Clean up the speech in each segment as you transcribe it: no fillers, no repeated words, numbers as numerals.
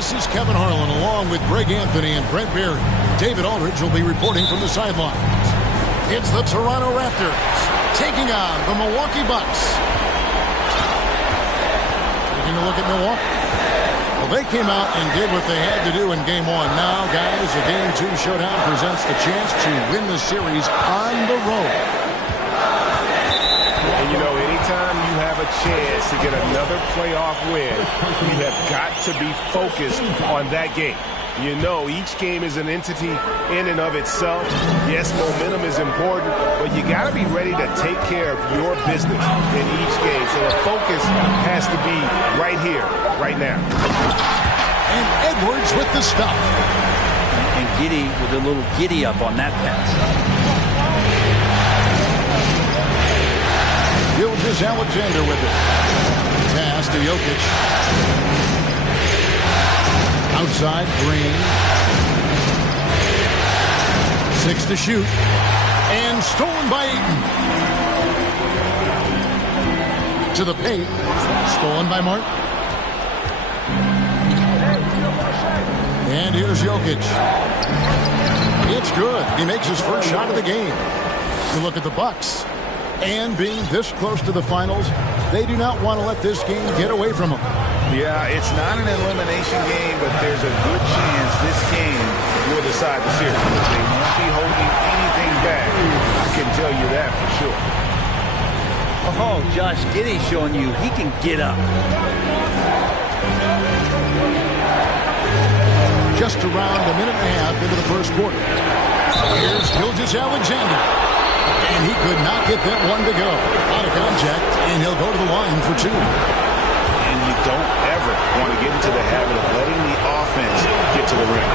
This is Kevin Harlan along with Greg Anthony and Brent Barry. David Aldridge will be reporting from the sidelines. It's the Toronto Raptors taking on the Milwaukee Bucks. Taking a look at Milwaukee. Well, they came out and did what they had to do in Game 1. Now, guys, the Game 2 showdown presents the chance to win the series on the road. And, you know, anytime you have a chance to get another playoff win, you have got to be focused on that game. You know, each game is an entity in and of itself. Yes, momentum is important, but you got to be ready to take care of your business in each game. So the focus has to be right here, right now. And Edwards with the stop. And Giddy with a little giddy up on that pass. Alexander with it. Pass to Jokic. Outside, Green. 6 to shoot. And stolen by Ayton. To the paint. Stolen by Martin. And here's Jokic. It's good. He makes his first shot of the game. You look at the Bucks. And being this close to the finals, they do not want to let this game get away from them. Yeah, it's not an elimination game, but there's a good chance this game will decide the series. They won't be holding anything back. I can tell you that for sure. Oh, Josh Giddey showing you he can get up. Just around a minute and a half into the first quarter. Here's Gilgeous-Alexander. And he could not get that one to go. Out of contact, and he'll go to the line for 2. And you don't ever want to get into the habit of letting the offense get to the rim.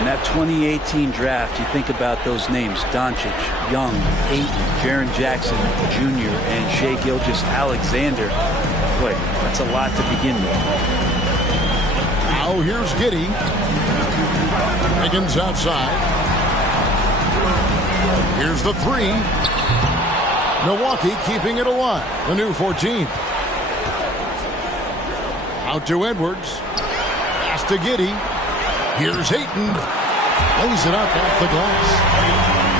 In that 2018 draft, you think about those names: Doncic, Young, Ayton, Jaren Jackson Jr., and Shai Gilgeous-Alexander. Boy, that's a lot to begin with. Now here's Giddey. Higgins outside. Here's the 3. Milwaukee keeping it alive. The new 14. Out to Edwards. Pass to Giddey. Here's Ayton. Lays it up off the glass.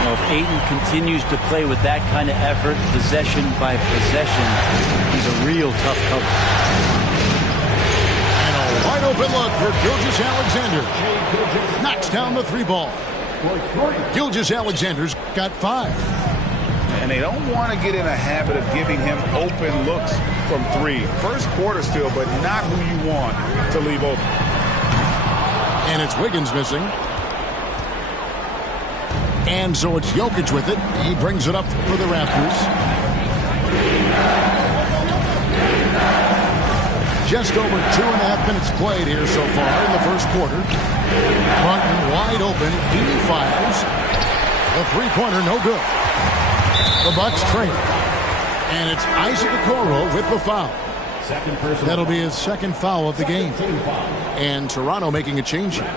Well, if Ayton continues to play with that kind of effort, possession by possession, he's a real tough cover. And a wide open look for Gilgeous-Alexander. Knocks down the 3 ball. Gilgeous-Alexander's got 5. And they don't want to get in a habit of giving him open looks from 3. First quarter still, but not who you want to leave open. And it's Wiggins missing. And so it's Jokic with it. He brings it up for the Raptors. Just over 2.5 minutes played here so far in the first quarter. Martin wide open. He fires. The 3-pointer no good. The Bucks trail. And it's Isaac Okoro with the foul. That'll be his second foul of the game. And Toronto making a change here.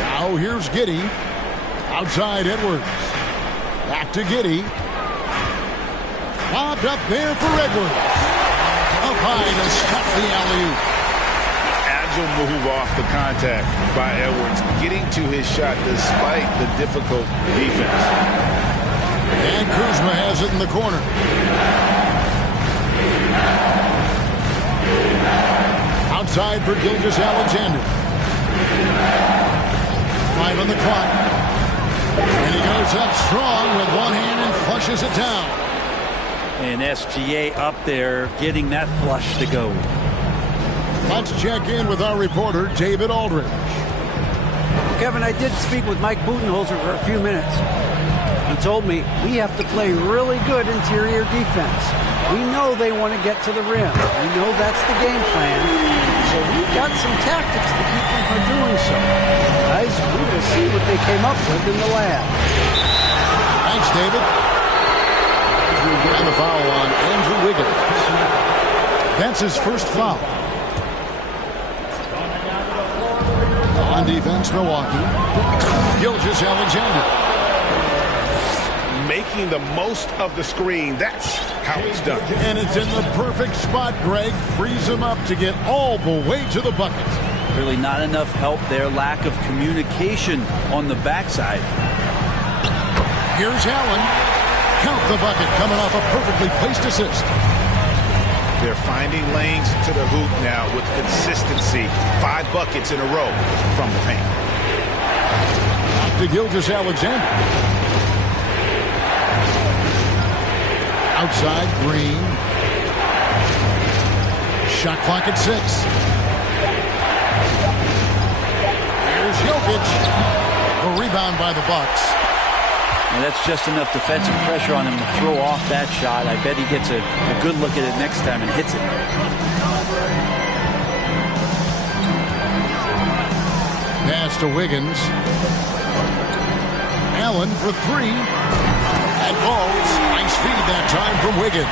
Now here's Giddey. Outside Edwards. Back to Giddey. Lobbed up there for Edwards. Up high to stop the alley-oop. Agile move off the contact by Edwards, getting to his shot despite the difficult defense. And Kuzma has it in the corner. Outside for Gilgeous-Alexander. 5 on the clock. And he goes up strong with one hand and flushes it down. And SGA up there getting that flush to go. Let's check in with our reporter, David Aldridge. Kevin, I did speak with Mike Budenholzer for a few minutes. He told me we have to play really good interior defense. We know they want to get to the rim. We know that's the game plan. So we've got some tactics to keep them from doing so. Guys, we will see what they came up with in the lab. Thanks, David. And the foul on Andrew Wiggins. That's his first foul. On defense, Milwaukee. Gilgeous-Alexander. Making the most of the screen. That's how it's done. And it's in the perfect spot, Greg. Frees him up to get all the way to the bucket. Really not enough help there. Lack of communication on the backside. Here's Allen. Count the bucket coming off a perfectly placed assist. They're finding lanes to the hoop now with consistency. 5 buckets in a row from the paint. Out to Gilgeous-Alexander. Outside, Green. Shot clock at 6. Here's Jokic. A rebound by the Bucks. And that's just enough defensive pressure on him to throw off that shot. I bet he gets a good look at it next time and hits it. Pass to Wiggins. Allen for 3. That falls. Nice feed that time from Wiggins.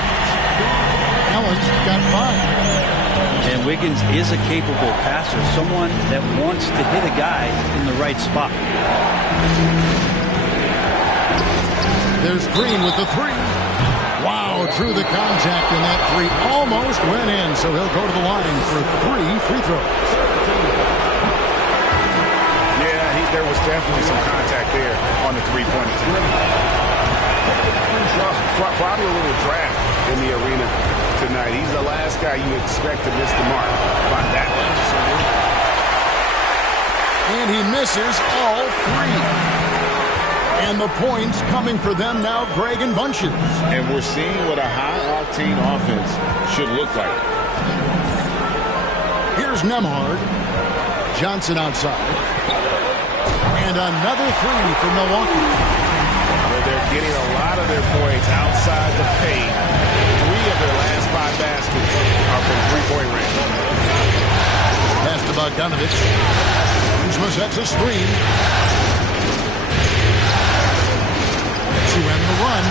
Allen's got 5. And Wiggins is a capable passer, someone that wants to hit a guy in the right spot. There's Green with the 3. Wow, through the contact, and that 3 almost went in, so he'll go to the line for 3 free throws. Yeah, there was definitely some contact there on the three-point attempt. Probably a little draft in the arena tonight. He's the last guy you expect to miss the mark by that much. And he misses all 3. And the points coming for them now, Greg, in bunches. And we're seeing what a high-octane offense should look like. Here's Nembhard. Johnson outside. And another 3 for Milwaukee. Well, they're getting a lot of their points outside the paint. 3 of their last 5 baskets are from three-point range. Pass to Bogdanovic. Kuzma sets a screen. To end the run.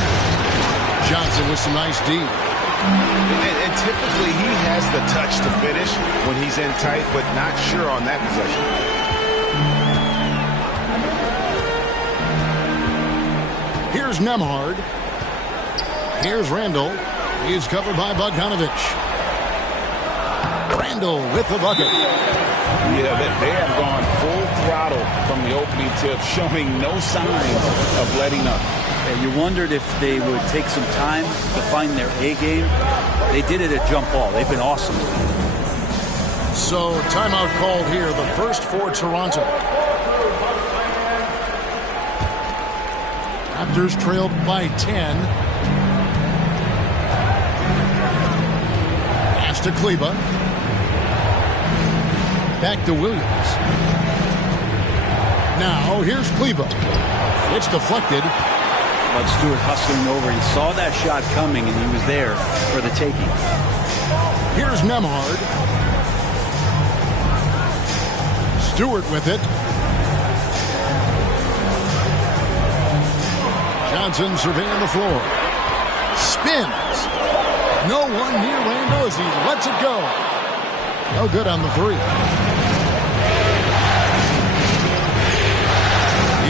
Johnson with some nice D. And typically he has the touch to finish when he's in tight, but not sure on that possession. Here's Nembhard. Here's Randall. He's covered by Bogdanovic. Randall with the bucket. Yeah, they have gone full throttle from the opening tip, showing no signs of letting up. You wondered if they would take some time to find their A game. They did it at jump ball. They've been awesome. So timeout called here, the first for Toronto. Raptors trailed by 10. Pass to Kleba. Back to Williams. Now here's Kleba. It's deflected. But Stewart hustling over. He saw that shot coming, and he was there for the taking. Here's Nembhard. Stewart with it. Johnson surveying the floor. Spins. No one near Randall as he lets it go. No good on the 3.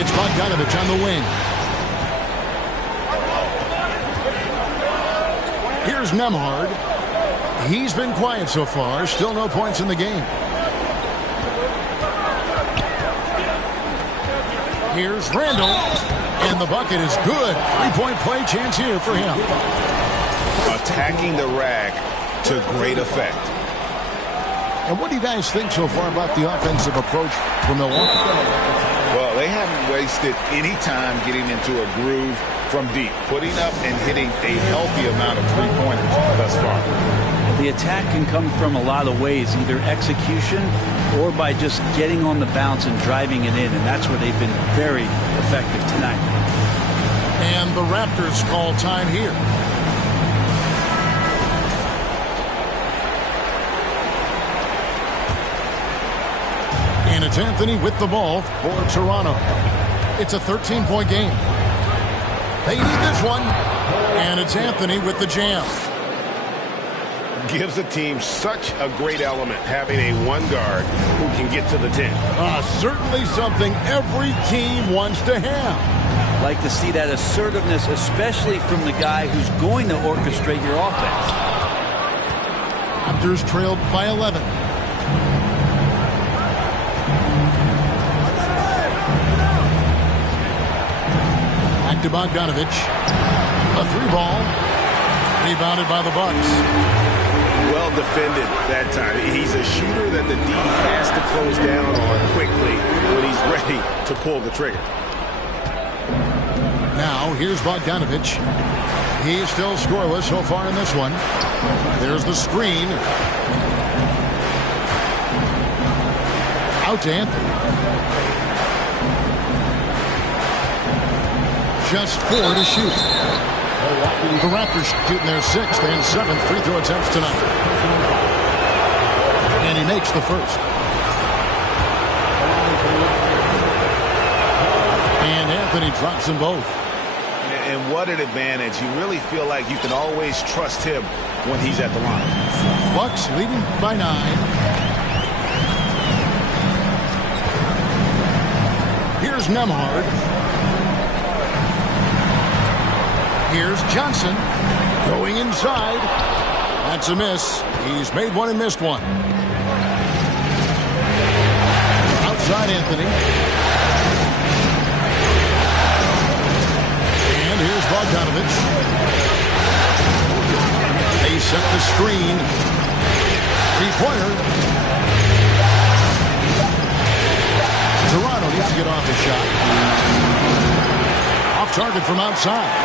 It's Bogdanovic on the wing. Here's Nembhard. He's been quiet so far. Still no points in the game. Here's Randall. And the bucket is good. 3-point play chance here for him. Attacking the rack to great effect. And what do you guys think so far about the offensive approach for Milwaukee? Well, they haven't wasted any time getting into a groove from deep, putting up and hitting a healthy amount of three-pointers thus far. The attack can come from a lot of ways, either execution or by just getting on the bounce and driving it in, and that's where they've been very effective tonight. And the Raptors call time here. And it's Anthony with the ball for Toronto. It's a 13-point game. They need this one. And it's Anthony with the jam. Gives a team such a great element having a one guard who can get to the 10. Certainly something every team wants to have. Like to see that assertiveness, especially from the guy who's going to orchestrate your offense. Raptors trailed by 11. Back to Bogdanovich. A 3-ball. Rebounded by the Bucks. Well defended that time. He's a shooter that the D has to close down on quickly when he's ready to pull the trigger. Now, here's Bogdanovich. He's still scoreless so far in this one. There's the screen. Out to Anthony. Just 4 to shoot. The Raptors shooting their 6th and 7th free throw attempts tonight. And he makes the first. And Anthony drops them both. And what an advantage. You really feel like you can always trust him when he's at the line. Bucks leading by 9. Here's Nembhard. Here's Johnson going inside. That's a miss. He's made one and missed one. Outside Anthony. And here's Bogdanovich. They set the screen. 3-pointer. Toronto needs to get off the shot. Off target from outside.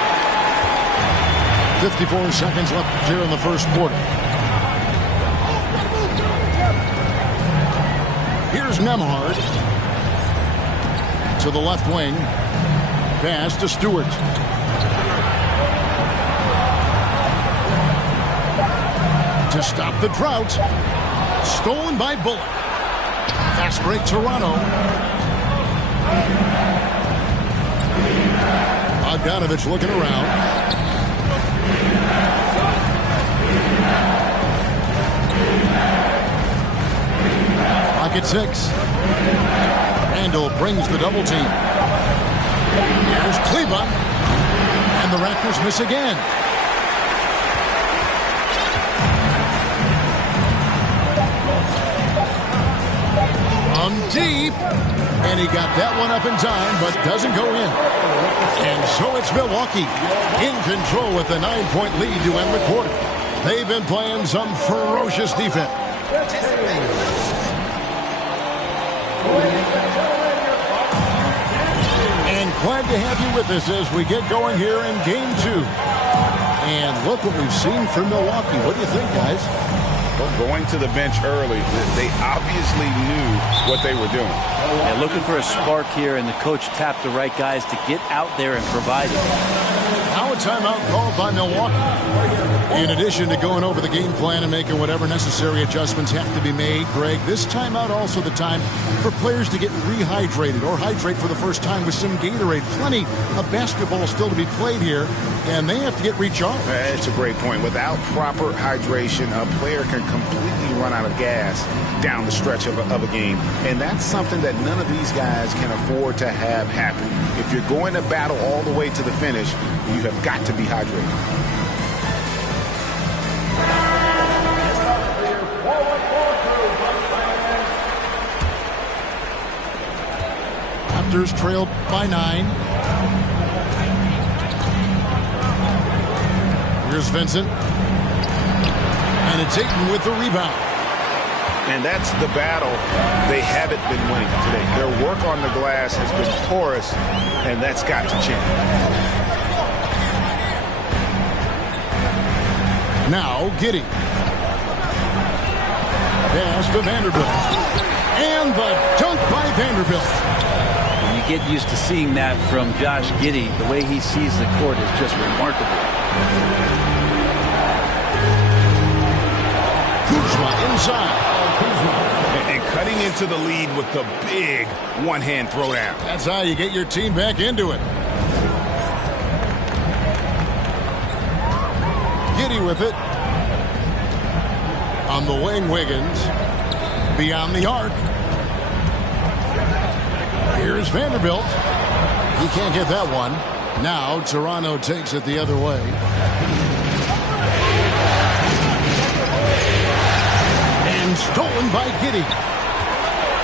54 seconds left here in the first quarter. Here's Nembhard. To the left wing. Pass to Stewart. To stop the drought. Stolen by Bullock. Fast break Toronto. Bogdanovich looking around. Pocket 6. Randall brings the double team. Here's Kleba. And the Raptors miss again. From deep. And he got that one up in time, but doesn't go in. And so it's Milwaukee in control with a 9-point lead to end the quarter. They've been playing some ferocious defense. And glad to have you with us as we get going here in Game 2. And look what we've seen from Milwaukee. What do you think, guys? Well, going to the bench early, they obviously knew what they were doing. Yeah, looking for a spark here, and the coach tapped the right guys to get out there and provide it. Now a timeout called by Milwaukee. In addition to going over the game plan and making whatever necessary adjustments have to be made, Greg, this timeout also the time for players to get rehydrated or hydrate for the first time with some Gatorade. Plenty of basketball still to be played here, and they have to get recharged. That's a great point. Without proper hydration, a player can completely run out of gas down the stretch of a game. And that's something that none of these guys can afford to have happen. If you're going to battle all the way to the finish, you have got to be hydrated. Raptors trailed by 9. Here's Vincent. And it's Ayton with the rebound. And that's the battle they haven't been winning today. Their work on the glass has been porous, and that's got to change. Now Giddey. Pass to Vanderbilt. And the dunk by Vanderbilt. You get used to seeing that from Josh Giddey. The way he sees the court is just remarkable. Kuzma inside. And cutting into the lead with the big one-hand throwdown. That's how you get your team back into it. Giddey with it. On the wing, Wiggins. Beyond the arc. Here's Vanderbilt. He can't get that one. Now Toronto takes it the other way. And stolen by Giddey.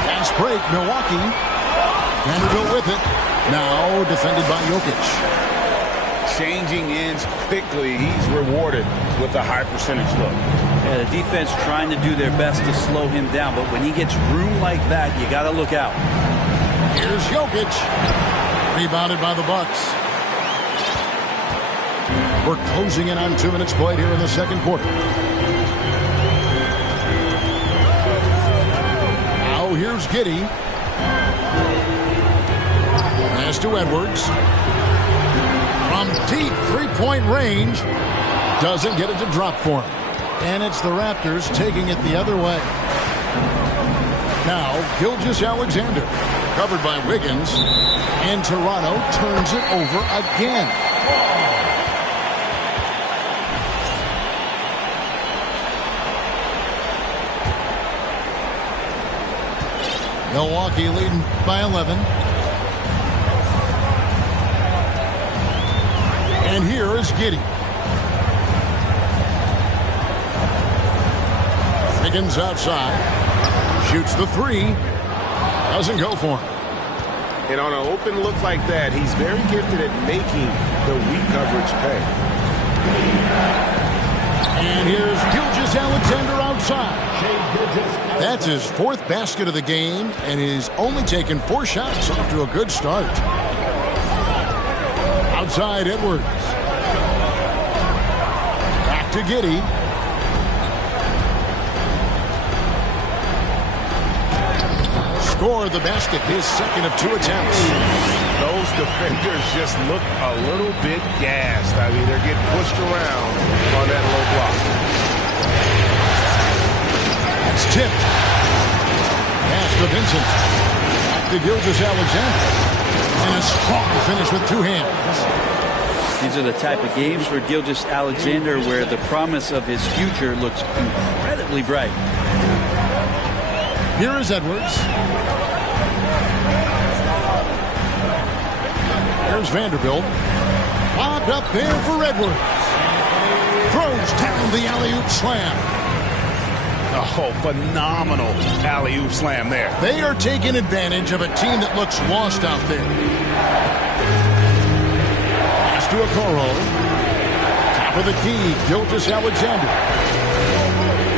Fast break, Milwaukee. Vanderbilt with it. Now defended by Jokic. Changing ends quickly. He's rewarded with a high percentage look. Yeah, the defense trying to do their best to slow him down, but when he gets room like that, you got to look out. Here's Jokic. Rebounded by the Bucks. We're closing in on 2 minutes played here in the second quarter. Now here's Giddey. Pass to Edwards. From deep three-point range. Doesn't get it to drop for him. And it's the Raptors taking it the other way. Now Gilgeous-Alexander. Covered by Wiggins. And Toronto turns it over again. Milwaukee leading by 11. And here is Giddey. Wiggins outside. Shoots the three. Doesn't go for him. And on an open look like that, he's very gifted at making the weak coverage pay. And here's Gilgeous-Alexander outside. That's his 4th basket of the game, and he's only taken 4 shots. Off to a good start. Outside Edwards. Back to Giddey. Scored the basket, his 2nd of 2 attempts. Those defenders just look a little bit gassed. I mean, they're getting pushed around on that low block. That's tipped. Pass to Vincent. Back to Gilgeous-Alexander. And a strong finish with 2 hands. These are the type of games for Gilgeous-Alexander where the promise of his future looks incredibly bright. Here is Edwards. Here's Vanderbilt. Lobbed up there for Edwards. Throws down the alley-oop slam. Oh, phenomenal alley-oop slam there. They are taking advantage of a team that looks lost out there. Pass to Okoro. Top of the key, Gilgeous-Alexander.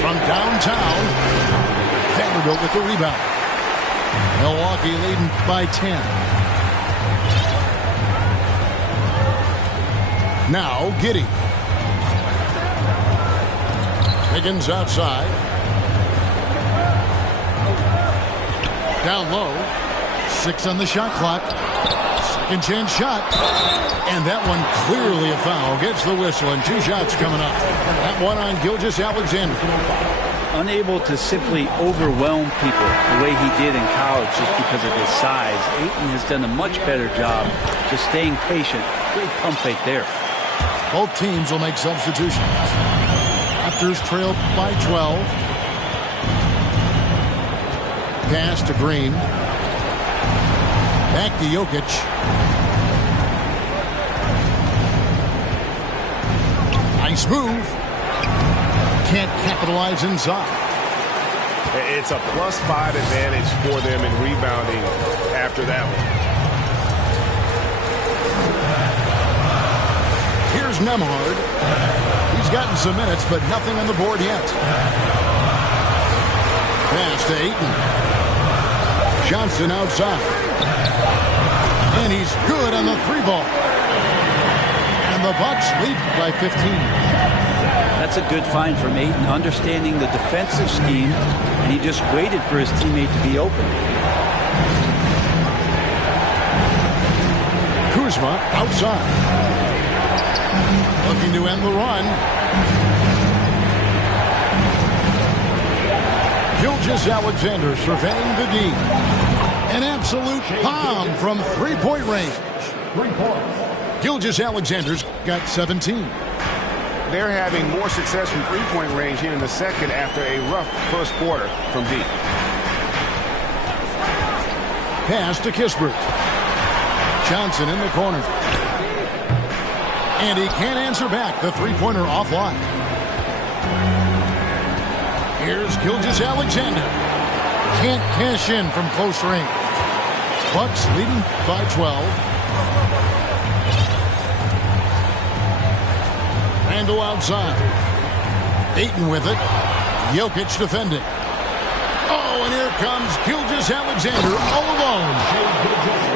From downtown, Vanderbilt with the rebound. Milwaukee leading by 10. Now Giddey. Wiggins outside. Down low. 6 on the shot clock. Second chance shot. And that one clearly a foul. Gets the whistle and 2 shots coming up. That one on Gilgeous-Alexander. Unable to simply overwhelm people the way he did in college just because of his size. Ayton has done a much better job just staying patient. Great pump fake there. Both teams will make substitutions. Raptors trail by 12. Pass to Green. Back to Jokic. Nice move. Can't capitalize inside. It's a +5 advantage for them in rebounding after that one. Here's Nembhard. He's gotten some minutes, but nothing on the board yet. Pass to Ayton. Johnson outside. And he's good on the 3-ball. And the Bucks lead by 15. That's a good find from Ayton, understanding the defensive scheme, and he just waited for his teammate to be open. Kuzma outside. Looking to end the run. Gilgeous-Alexander surveying the D. An absolute bomb from 3-point range. Gilgeous-Alexander's got 17. They're having more success from 3-point range here in the second after a rough first quarter from deep. Pass to Kispert. Johnson in the corner. And he can't answer back. The three-pointer offline. Here's Gilgeous-Alexander. Can't cash in from close range. Bucks leading by 12. Randle outside. Ayton with it. Jokic defending. Oh, and here comes Gilgeous-Alexander all alone.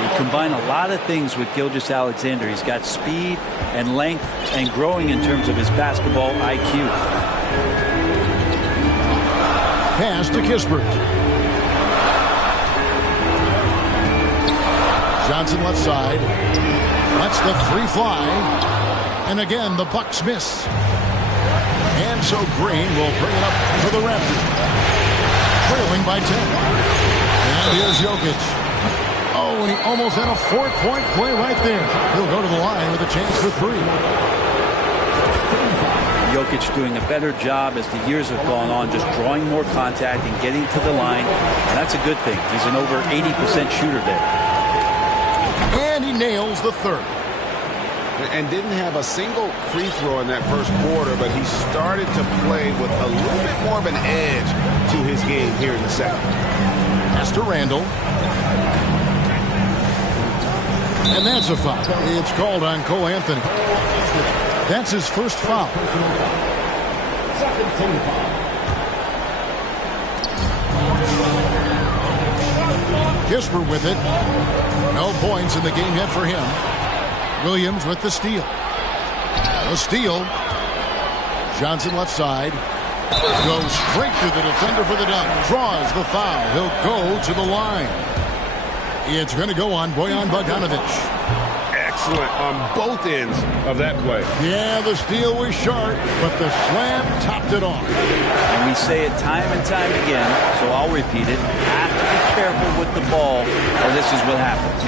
You combine a lot of things with Gilgeous-Alexander. He's got speed and length and growing in terms of his basketball IQ. Pass to Kispert. Johnson left side. Lets the three fly. And again, the Bucks miss. And so Green will bring it up for the Raptors. Trailing by 10. And here's Jokic. Oh, and he almost had a four-point play right there. He'll go to the line with a chance for three. Jokic doing a better job as the years have gone on, just drawing more contact and getting to the line. And that's a good thing. He's an over 80% shooter there. And he nails the third. And didn't have a single free throw in that first quarter, but he started to play with a little bit more of an edge to his game here in the second. Pass to Randle. And that's a foul. It's called on Cole Anthony. That's his first foul. Kispert with it. No points in the game yet for him. Williams with the steal. A steal. Johnson left side. Goes straight to the defender for the dunk. Draws the foul. He'll go to the line. It's going to go on Bojan Bogdanovic. Excellent on both ends of that play. Yeah, the steal was sharp, but the slam topped it off. And we say it time and time again, so I'll repeat it. Have to be careful with the ball, or this is what happens.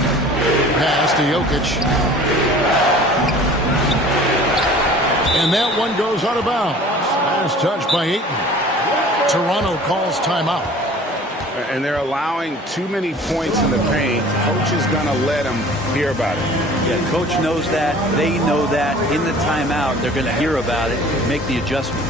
Pass to Jokic. And that one goes out of bounds. Last touch by Ayton. Toronto calls timeout. And they're allowing too many points in the paint. Coach is going to let them hear about it. Yeah, coach knows that. They know that. In the timeout, they're going to hear about it, make the adjustment.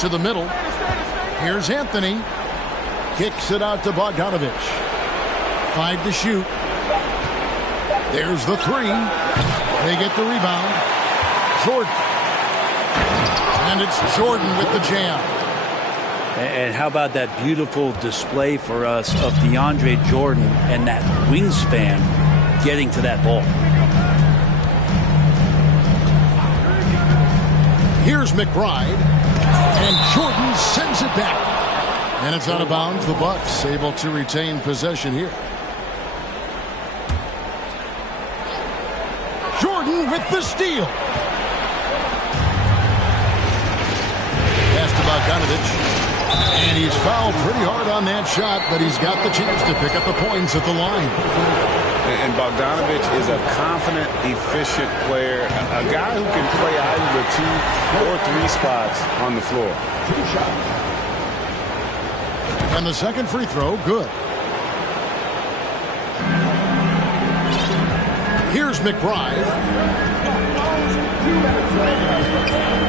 To the middle. Here's Anthony. Kicks it out to Bogdanovic. 5 to shoot. There's the three. They get the rebound. Jordan. And it's Jordan with the jam. And how about that beautiful display for us of DeAndre Jordan and that wingspan getting to that ball. Here's McBride. And Jordan sends it back. And it's out of bounds. The Bucks able to retain possession here. Jordan with the steal. Pass to Bogdanovic. And he's fouled pretty hard on that shot, but he's got the chance to pick up the points at the line. And Bogdanovic is a confident, efficient player, a guy who can play either the 2 or 3 spots on the floor. And the second free throw, good. Here's McBride.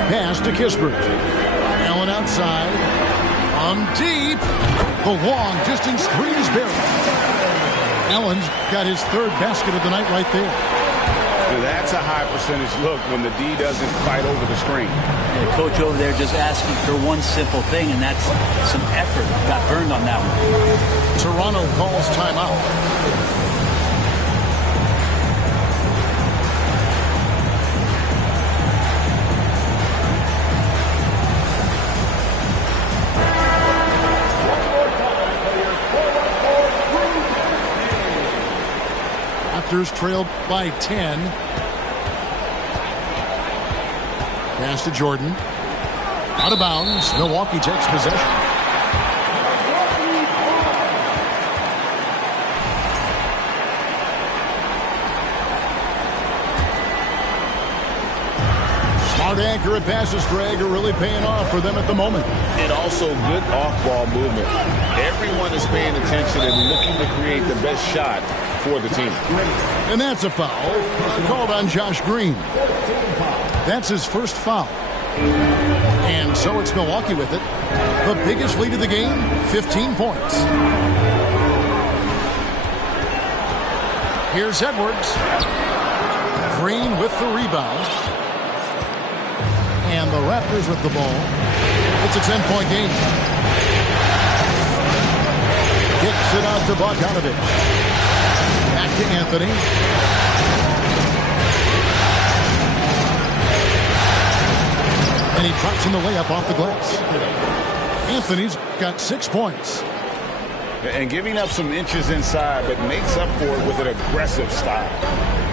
Pass to Kispert. Allen outside. Deep. The long distance three is buried. Allen's got his third basket of the night right there. And that's a high percentage look when the D doesn't fight over the screen. The coach over there just asking for one simple thing, and that's some effort. Got burned on that one. Toronto calls timeout. Raptors trailed by 10. Pass to Jordan. Out of bounds. Milwaukee takes possession. Hard accurate passes, Greg, are really paying off for them at the moment. And also good off-ball movement. Everyone is paying attention and looking to create the best shot for the team. And that's a foul called on Josh Green. That's his first foul. And so it's Milwaukee with it. The biggest lead of the game, 15 points. Here's Edwards. Green with the rebound. And the Raptors with the ball. It's a 10-point game. Kicks it out to Bogdanovich. Back to Anthony. And he drops in the layup off the glass. Anthony's got 6 points. And giving up some inches inside, but makes up for it with an aggressive style.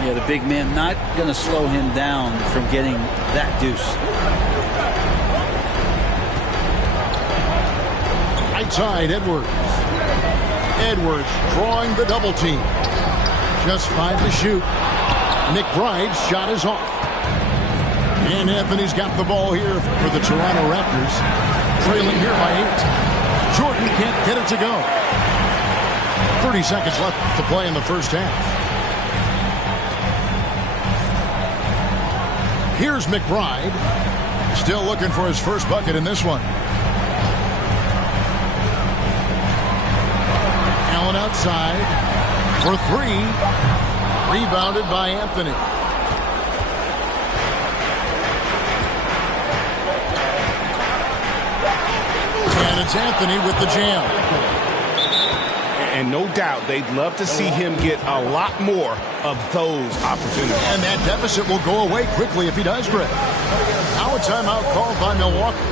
Yeah, the big man not going to slow him down from getting that deuce. Right side, Edwards. Edwards drawing the double team. Just 5 to shoot. McBride's shot is off. And Anthony's got the ball here for the Toronto Raptors. Trailing here by 8. Jordan can't get it to go. 30 seconds left to play in the first half. Here's McBride. Still looking for his first bucket in this one. Allen outside for 3. Rebounded by Anthony. And it's Anthony with the jam. And no doubt they'd love to see him get a lot more of those opportunities. And that deficit will go away quickly if he does, Greg. Now a timeout called by Milwaukee.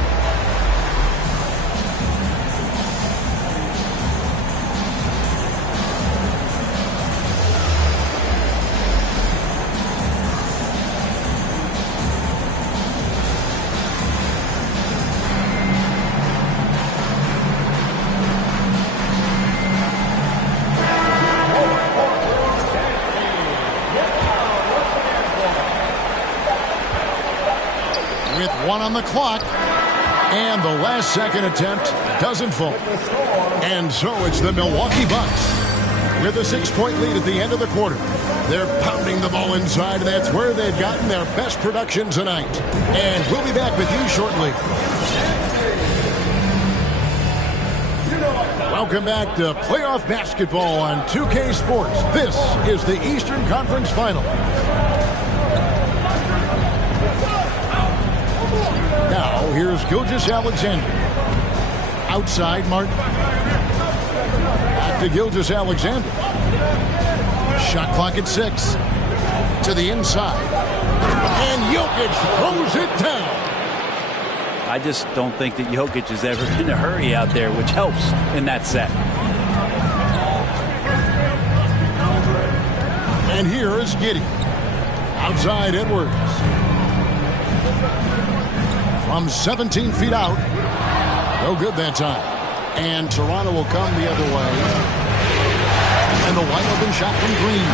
On the clock, and the last second attempt doesn't fall. And so it's the Milwaukee Bucks with a 6-point lead at the end of the quarter. They're pounding the ball inside, and that's where they've gotten their best production tonight. And we'll be back with you shortly. Welcome back to playoff basketball on 2K Sports. This is the Eastern Conference Final. Now, here's Gilgeous-Alexander. Outside, Martin. Back to Gilgeous-Alexander. Shot clock at 6. To the inside. And Jokic throws it down. I just don't think that Jokic is ever in a hurry out there, which helps in that set. And here is Giddey. Outside, Edwards. From 17 feet out. No good that time. And Toronto will come the other way. And the wide open shot from Green.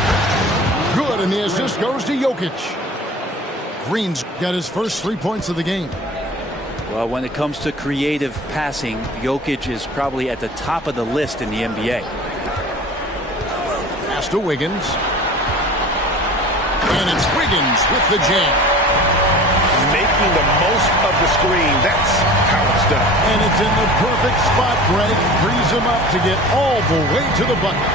Good, and the assist goes to Jokic. Green's got his first 3 points of the game. Well, when it comes to creative passing, Jokic is probably at the top of the list in the NBA. Pass to Wiggins. And it's Wiggins with the jam. Making the most of the screen. That's how it's done. And it's in the perfect spot, Greg. Frees him up to get all the way to the bucket.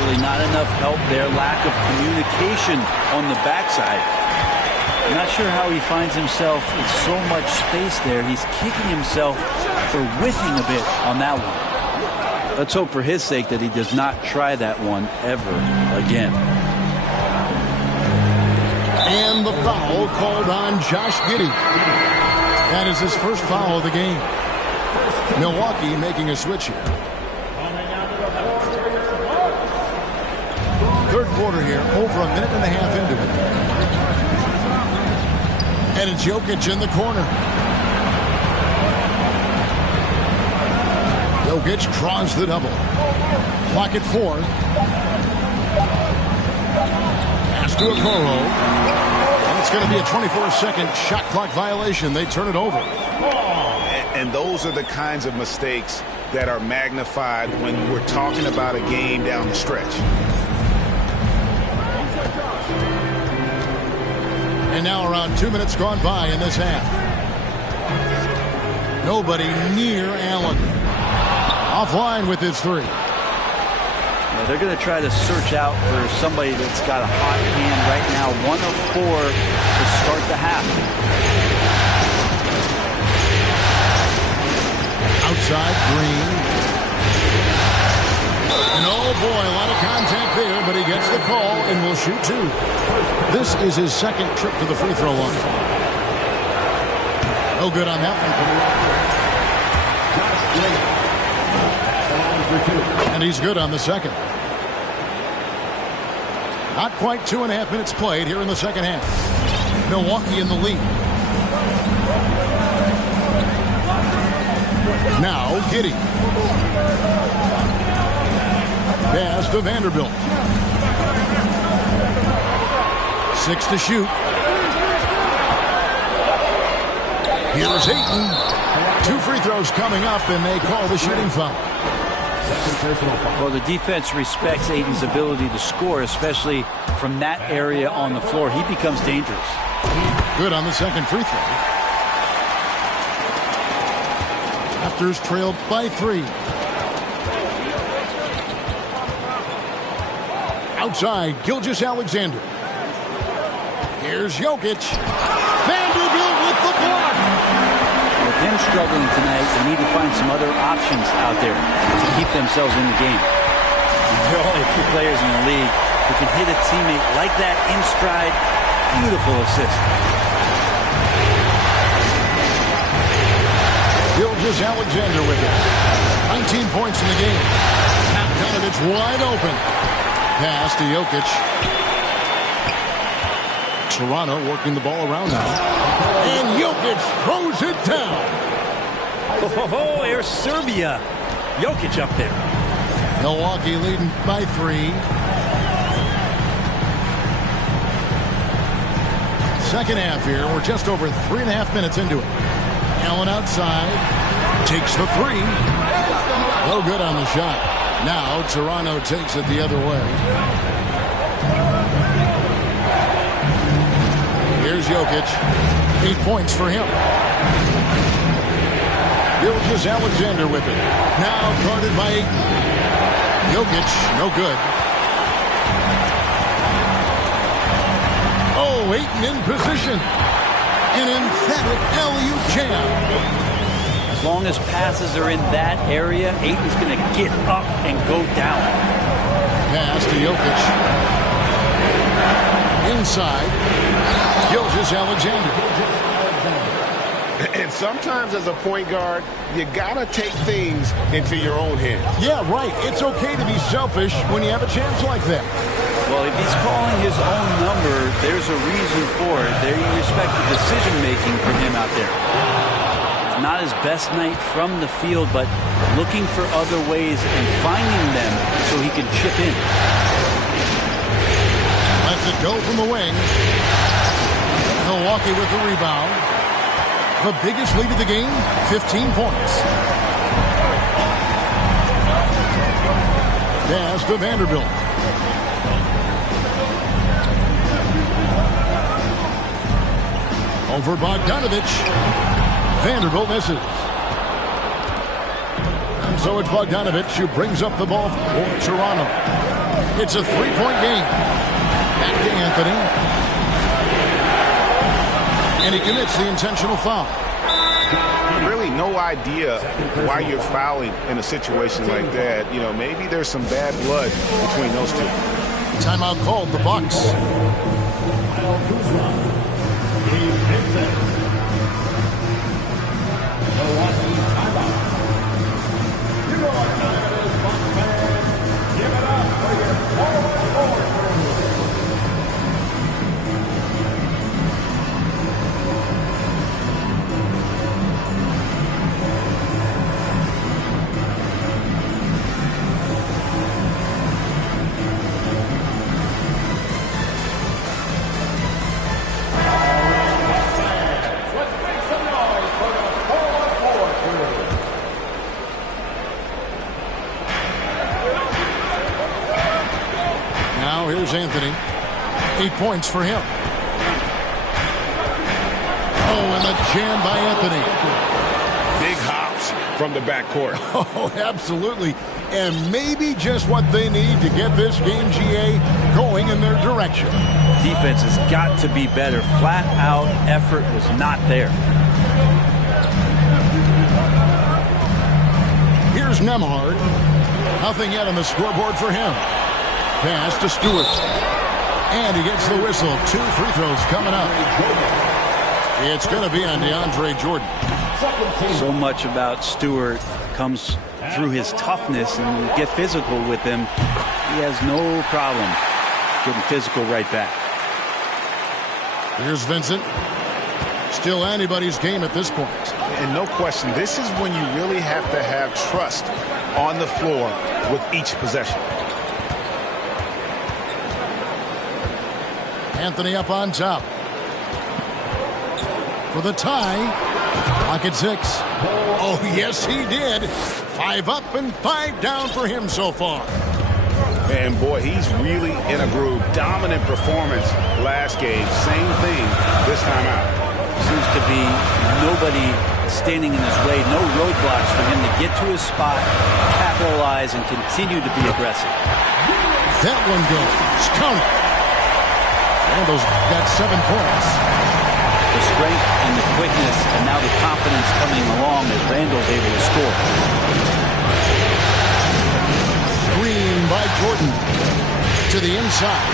Really not enough help there. Lack of communication on the backside. I'm not sure how he finds himself in so much space there. He's kicking himself for whiffing a bit on that one. Let's hope for his sake that he does not try that one ever again. And the foul called on Josh Giddey. That is his first foul of the game. Milwaukee making a switch here. Third quarter here, over a minute and a half into it. And it's Jokic in the corner. Jokic draws the double. Clock at 4. Pass to Okoro. And it's going to be a 24-second shot clock violation. They turn it over. And those are the kinds of mistakes that are magnified when we're talking about a game down the stretch. And now around 2 minutes gone by in this half. Nobody near Allen. Offline with his three. Yeah, they're going to try to search out for somebody that's got a hot hand right now. 1 of 4 to start the half. Outside, Green. And oh boy, a lot of contact there, but he gets the call and will shoot 2. This is his second trip to the free throw line. No good on that one. And he's good on the second. Not quite 2.5 minutes played here in the second half. Milwaukee in the lead. Now, Giddey. Pass to Vanderbilt. 6 to shoot. Here's Ayton. 2 free throws coming up, and they call the shooting foul. Well, the defense respects Ayton's ability to score, especially from that area on the floor. He becomes dangerous. Good on the second free throw. Raptors trailed by 3. Outside, Gilgeous-Alexander. Here's Jokic. Vanderbilt with the block. With him struggling tonight, they need to find some other options out there to keep themselves in the game. There are only a few players in the league who can hit a teammate like that in stride. Beautiful assist. Gilgeous-Alexander with it. 19 points in the game. Bogdanovich wide open. Pass to Jokic. Toronto working the ball around now. And Jokic throws it down. Oh, here's Serbia. Jokic up there. Milwaukee leading by 3. Second half here. We're just over 3.5 minutes into it. Allen outside. Takes the 3. No good on the shot. Now Toronto takes it the other way. Here's Jokic. 8 points for him. Gilgeous-Alexander with it. Now guarded by Ayton. Jokic, no good. Oh, Ayton in position. An emphatic alley-oop jam. As long as passes are in that area, Ayton's going to get up and go down. Pass to Jokic. Inside. Gilgeous-Alexander. And sometimes as a point guard, you got to take things into your own hands. Yeah, right. It's okay to be selfish when you have a chance like that. Well, if he's calling his own number, there's a reason for it. They respect the decision-making from him out there. Not his best night from the field, but looking for other ways and finding them so he can chip in. Lets it go from the wing. Milwaukee with the rebound. The biggest lead of the game, 15 points. Pass to Vanderbilt. Over Bogdanovich. Vanderbilt misses. And so it's Bogdanovich who brings up the ball for Toronto. It's a 3-point game. Back to Anthony. And he commits the intentional foul. Really no idea why you're fouling in a situation like that. You know, maybe there's some bad blood between those two. Timeout called, the Bucks. Here's Anthony. 8 points for him. Oh, and a jam by Anthony. Big hops from the backcourt. Oh, absolutely. And maybe just what they need to get this game, GA, going in their direction. Defense has got to be better. Flat out effort was not there. Here's Nemhard. Nothing yet on the scoreboard for him. Pass to Stewart. And he gets the whistle. 2 free throws coming up. It's going to be on DeAndre Jordan. So much about Stewart comes through his toughness, and you get physical with him. He has no problem getting physical right back. Here's Vincent. Still anybody's game at this point. And no question, this is when you really have to have trust on the floor with each possession. Anthony up on top. For the tie. Lock at 6. Oh, yes, he did. 5 up and 5 down for him so far. And boy, he's really in a groove. Dominant performance last game. Same thing this time out. Seems to be nobody standing in his way. No roadblocks for him to get to his spot, capitalize, and continue to be aggressive. That one goes. Count it. Randall's got 7 points. The strength and the quickness, and now the confidence coming along as Randall's able to score. Screen by Jordan. To the inside.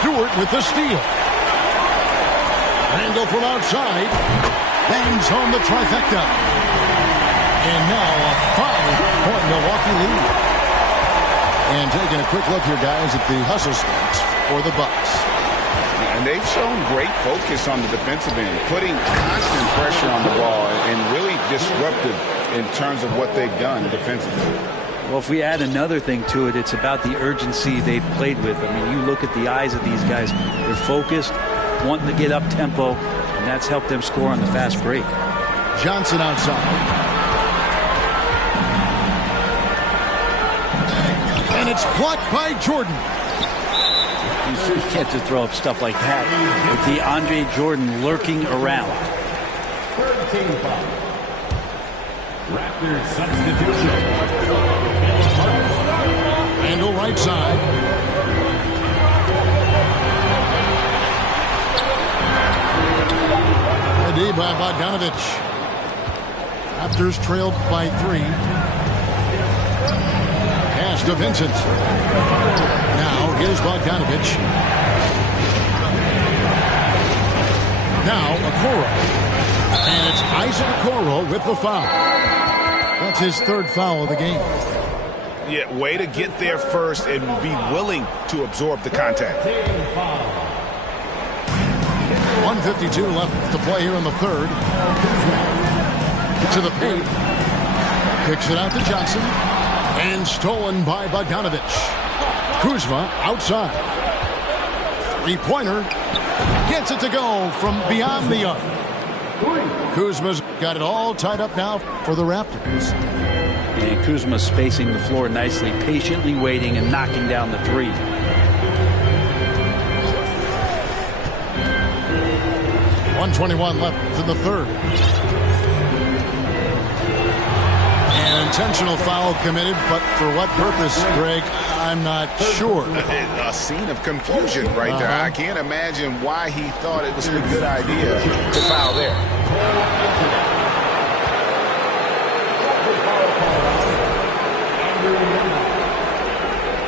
Stewart with the steal. Randall from outside. Bangs home the trifecta. And now a 5-point Milwaukee lead. And taking a quick look here, guys, at the hustle stats for the Bucks. And they've shown great focus on the defensive end, putting constant pressure on the ball and really disruptive in terms of what they've done defensively. Well, if we add another thing to it, it's about the urgency they've played with. I mean, you look at the eyes of these guys. They're focused, wanting to get up tempo, and that's helped them score on the fast break. Johnson outside. And it's blocked by Jordan. You can't just throw up stuff like that with DeAndre Jordan lurking around. Third team foul. Raptors substitution. Randall right side. D by Bogdanovich. Raptors trailed by 3. Pass to Vincent. Now here's Bogdanovich. Now Okoro. And it's Isaac Okoro with the foul. That's his 3rd foul of the game. Yeah, way to get there first and be willing to absorb the contact. 1:52 left to play here in the 3rd. To the paint. Kicks it out to Johnson. And stolen by Bogdanovich. Kuzma outside. 3-pointer. Gets it to go from beyond the arc. Kuzma's got it all tied up now for the Raptors. And Kuzma spacing the floor nicely, patiently waiting and knocking down the 3. 1:21 left in the 3rd. An intentional foul committed, but for what purpose, Greg, I'm not sure. A scene of confusion right there. I can't imagine why he thought it was a good idea to foul there.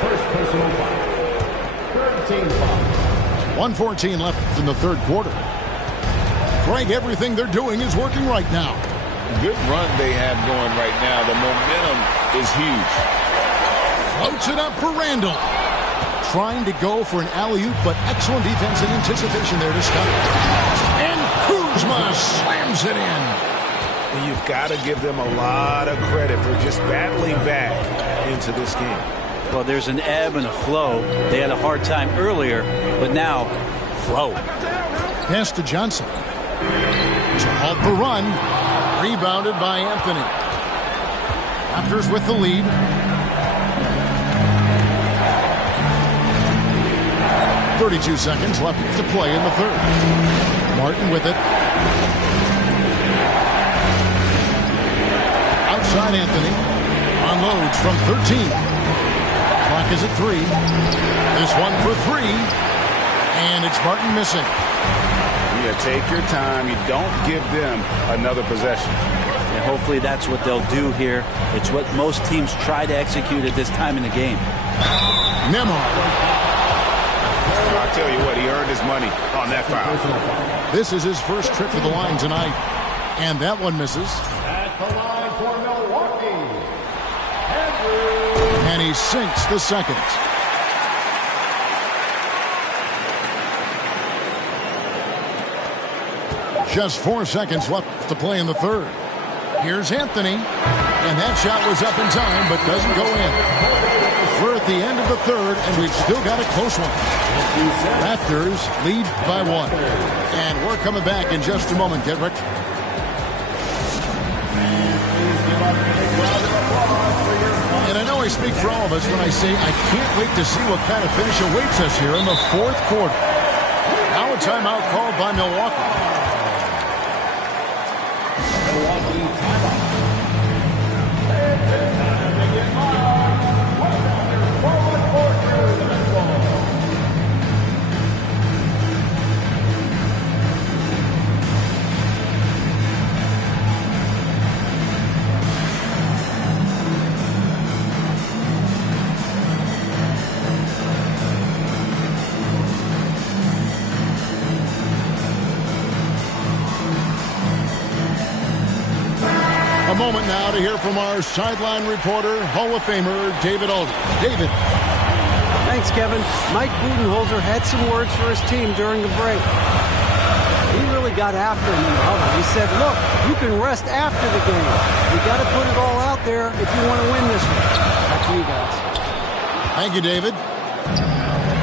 First personal foul. Third team foul. 1:14 left in the 3rd quarter. Greg, everything they're doing is working right now. Good run they have going right now. The momentum is huge. Floats it up for Randall. Trying to go for an alley-oop, but excellent defense and anticipation there to stop. And Kuzma slams it in. You've got to give them a lot of credit for just battling back into this game. Well, there's an ebb and a flow. They had a hard time earlier, but now, flow. Pass to Johnson. To halt the run. Rebounded by Anthony. Raptors with the lead. 32 seconds left to play in the third. Martin with it. Outside Anthony. Unloads from 13. Clock is at 3. This one for 3. And it's Martin missing. You take your time. You don't give them another possession. And hopefully that's what they'll do here. It's what most teams try to execute at this time in the game. Nemar. I'll tell you what, he earned his money on that foul. This is his first trip to the line tonight. And that one misses. At the line for Milwaukee, And he sinks the second. Just 4 seconds left to play in the third. Here's Anthony. And that shot was up in time, but doesn't go in. We're at the end of the third, and we've still got a close one. Raptors lead by 1. And we're coming back in just a moment, Kendrick. And I know I speak for all of us when I say I can't wait to see what kind of finish awaits us here in the fourth quarter. Now a timeout called by Milwaukee. A moment now to hear from our sideline reporter, Hall of Famer David Alden. David. Thanks, Kevin. Mike Budenholzer had some words for his team during the break. He really got after him in the huddle. He said, look, you can rest after the game. You got to put it all out there if you want to win this one. Back to you guys. Thank you, David.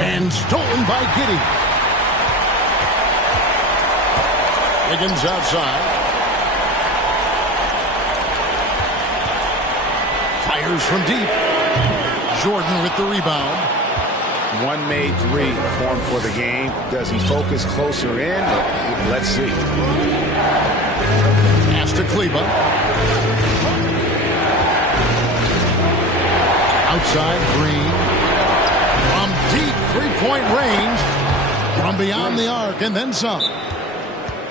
And stolen by Giddey. Higgins outside. Fires from deep. Jordan with the rebound. One made 3 formed for the game. Does he focus closer in? Let's see. Pass to Kleba. Outside Green. From deep three-point range. From beyond the arc and then some.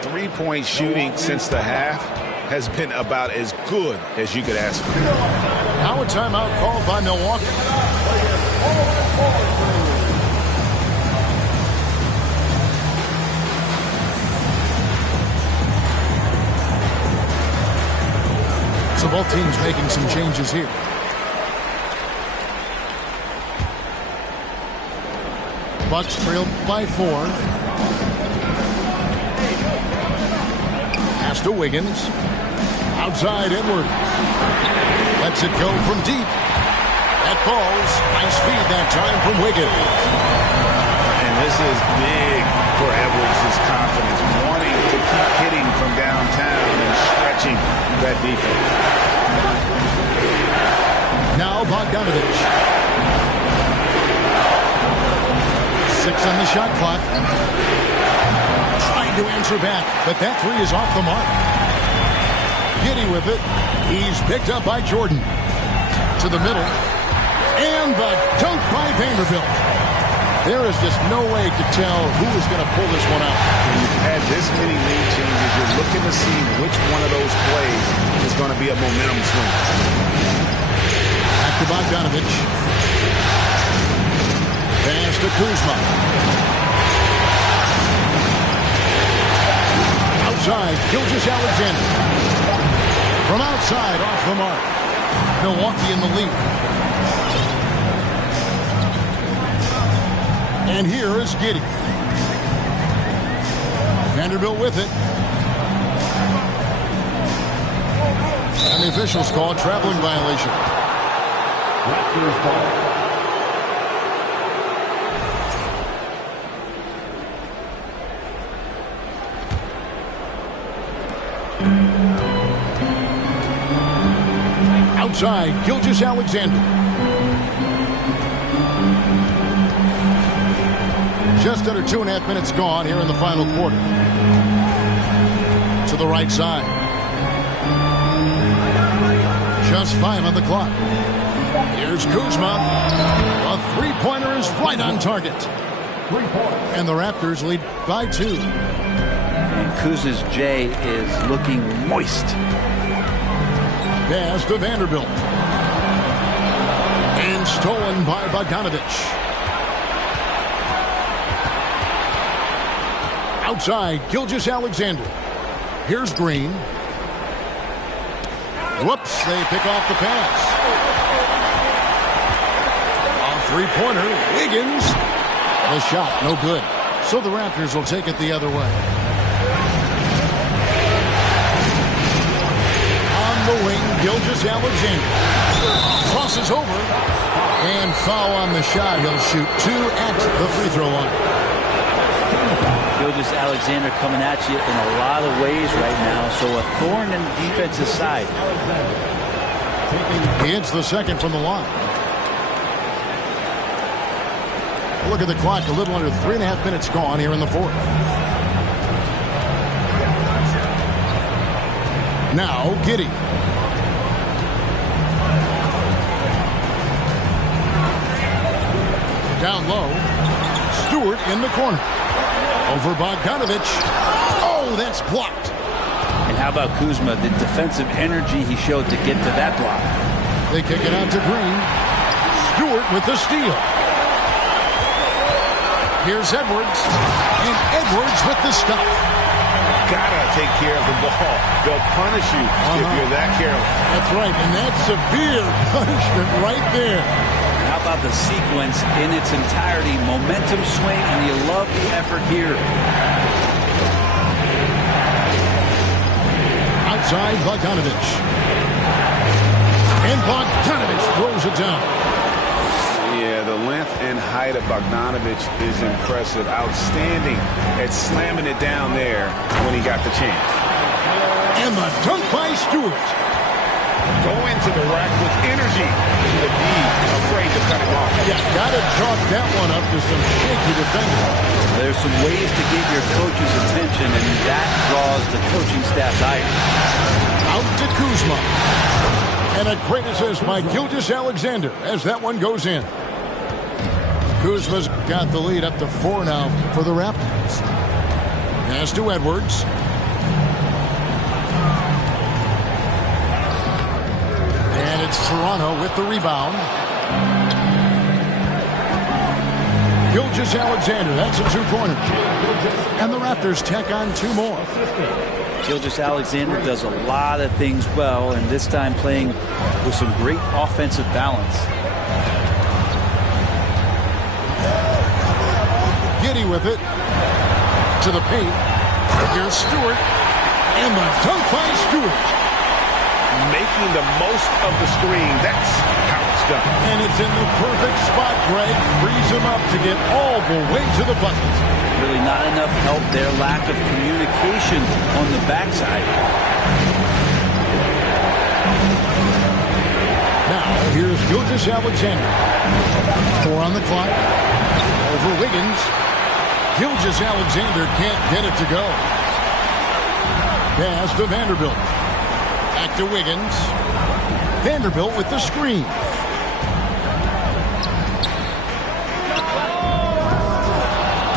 3-point shooting since the half has been about as good as you could ask for. Now a timeout called by Milwaukee. So both teams making some changes here. Bucks trailed by 4. Pass to Wiggins. Outside Edwards. Lets it go from deep. That falls. Nice feed that time from Wiggins. And this is big for Edwards' confidence, wanting to keep hitting from downtown and stretching that defense. Now Bogdanovich. 6 on the shot clock. Trying to answer back, but that 3 is off the mark. Giddey with it. He's picked up by Jordan. To the middle. And the dunk by Vanderbilt. There is just no way to tell who is going to pull this one out. When you've had this many lead changes, you're looking to see which one of those plays is going to be a momentum swing. Back to Bogdanovich. Pass to Kuzma. Outside, Gilgeous-Alexander. From outside, off the mark. Milwaukee in the lead. And here is Giddey. Vanderbilt with it. And the officials call a traveling violation. Raptors ball. Outside, Gilgeous-Alexander. Just under 2.5 minutes gone here in the final quarter. To the right side. Just 5 on the clock. Here's Kuzma. A three-pointer is right on target. And the Raptors lead by 2. And Kuzma's J is looking moist. Pass to Vanderbilt. And stolen by Bogdanovich. Outside, Gilgeous-Alexander. Here's Green. Whoops, they pick off the pass. A three-pointer, Wiggins. The shot, no good. So the Raptors will take it the other way. On the wing, Gilgeous-Alexander. Crosses over. And foul on the shot. He'll shoot 2 at the free throw line. Gilgeous-Alexander coming at you in a lot of ways right now, so a thorn in the defensive side. He hits the second from the line. Look at the clock, a little under 3.5 minutes gone here in the fourth. Now, Giddey. Down low. Stewart in the corner. Over Bogdanovich. Oh, that's blocked. And how about Kuzma, the defensive energy he showed to get to that block. They kick it out to Green. Stewart with the steal. Here's Edwards. And Edwards with the stuff. Gotta take care of the ball. They'll punish you if you're that careless. That's right, and that's severe punishment right there. How about the sequence in its entirety? Momentum swing, and you love the effort here. Outside, Bogdanovich. And Bogdanovich throws it down. Yeah, the length and height of Bogdanovich is impressive. Outstanding at slamming it down there when he got the chance. And the dunk by Stewart. Go into the rack with energy. The D afraid to cut him off. Yeah, gotta chalk that one up to some shaky defending. There's some ways to get your coach's attention, and that draws the coaching staff's ire. Out to Kuzma. And a great assist by Gilgeous-Alexander as that one goes in. Kuzma's got the lead up to 4 now for the Raptors. Pass to Edwards. And it's Toronto with the rebound. Gilgeous-Alexander, that's a 2-pointer. And the Raptors tack on 2 more. Gilgeous-Alexander does a lot of things well, and this time playing with some great offensive balance. Giddey with it. To the paint. Here's Stewart. And the dunk by Stewart. Making the most of the screen. That's how it's done. And it's in the perfect spot, Greg. Frees him up to get all the way to the bucket. Really not enough help there. Lack of communication on the backside. Now, here's Gilgeous-Alexander. 4 on the clock. Over Wiggins. Gilgeous-Alexander can't get it to go. Pass to Vanderbilt. Back to Wiggins. Vanderbilt with the screen.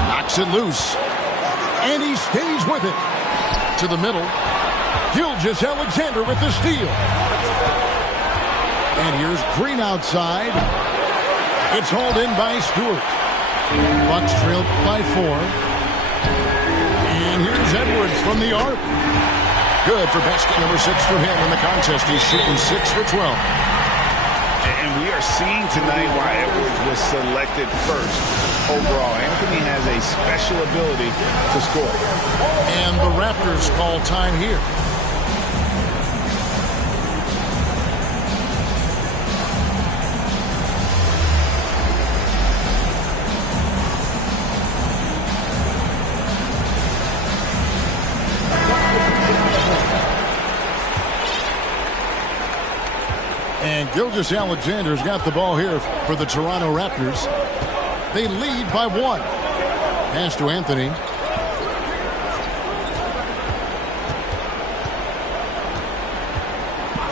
Knocks it loose. And he stays with it. To the middle. Gilgeous-Alexander with the steal. And here's Green outside. It's hauled in by Stewart. Bucks trailed by 4. And here's Edwards from the arc. Good for basket number 6 for him in the contest. He's shooting 6 for 12. And we are seeing tonight why Edwards was selected first overall. Anthony has a special ability to score. And the Raptors call time here. And Gilgeous-Alexander's got the ball here for the Toronto Raptors. They lead by 1. Pass to Anthony.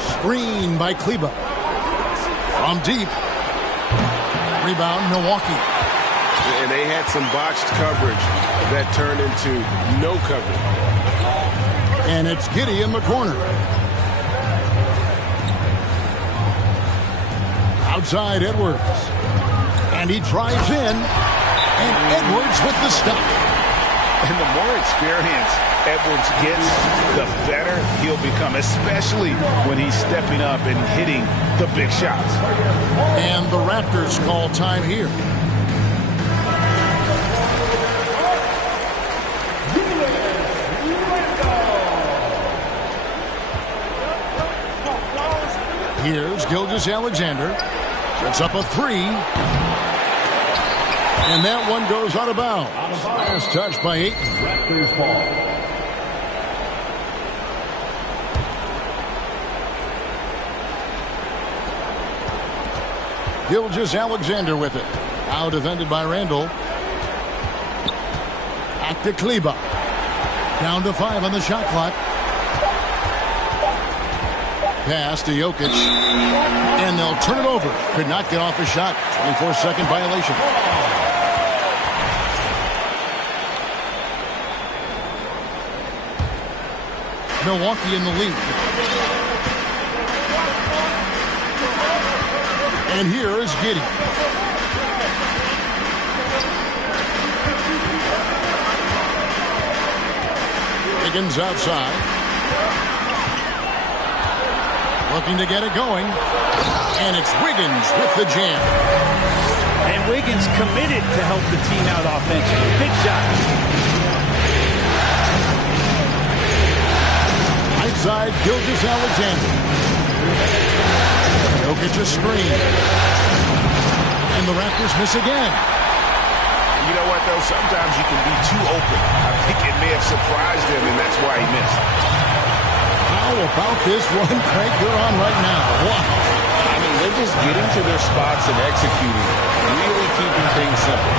Screen by Kleba. From deep. Rebound, Milwaukee. And they had some botched coverage that turned into no coverage. And it's Giddey in the corner. Outside Edwards. And he drives in. And Edwards with the stop. And the more experience Edwards gets, the better he'll become, especially when he's stepping up and hitting the big shots. And the Raptors call time here. Here's Gilgeous-Alexander. Sets up a three. And that one goes out of bounds. Last touch by Ayton. Raptors ball. Gilgeous-Alexander with it. Now defended by Randall. Back to Kleba. Down to 5 on the shot clock. Pass to Jokic. And they'll turn it over. Could not get off a shot. 24-second violation. Milwaukee in the lead. And here is Giddey. Higgins outside. Looking to get it going. And it's Wiggins with the jam. And Wiggins committed to help the team out offensively. Big shot. Outside Gilgeous-Alexander. Jokic a screen. And the Raptors miss again. You know what, though? Sometimes you can be too open. I think it may have surprised him, and that's why he missed. How about this one, Craig? You're on right now. Wow. I mean, they're just getting to their spots and executing. Really keeping things simple.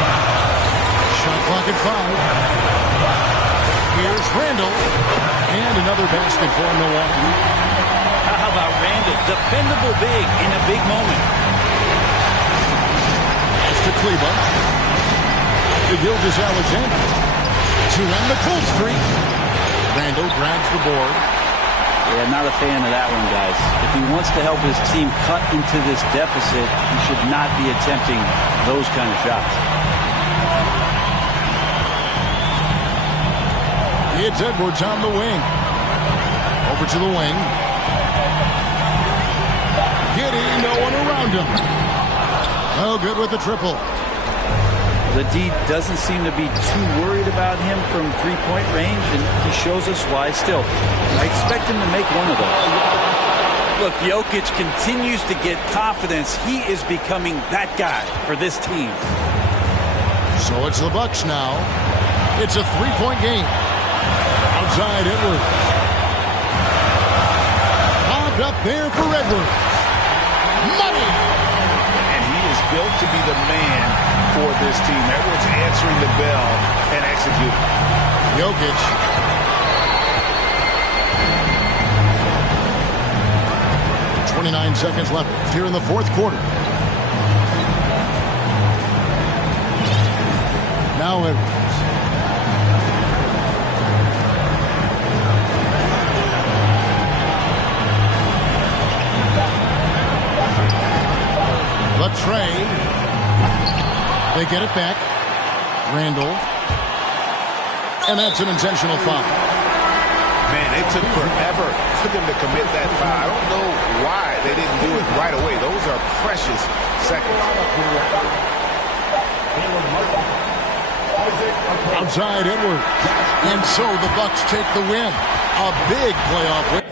Shot clock at 5. Here's Randall. And another basket for Milwaukee. How about Randall? Dependable big in a big moment. Pass to Kleba. To Gilgeous-Alexander. To end the cold streak. Randall grabs the board. Yeah, not a fan of that one, guys. If he wants to help his team cut into this deficit, he should not be attempting those kind of shots. It's Edwards on the wing. Over to the wing. Giddey, no one around him. Oh, good with the triple. The D doesn't seem to be too worried about him from three-point range, and he shows us why still. I expect him to make one of those. Look, Jokic continues to get confidence. He is becoming that guy for this team. So it's the Bucks now. It's a three-point game. Outside Edwards. Bobbed up there for Edwards. Money! And he is built to be the man for this team. Edwards answering the bell and executing. Jokic. .29 seconds left here in the fourth quarter. Now Edwards. The trade. They get it back. Randall. And that's an intentional foul. Man, it took forever for them to commit that foul. I don't know why they didn't do it right away. Those are precious seconds. Outside Edwards. And so the Bucks take the win. A big playoff win.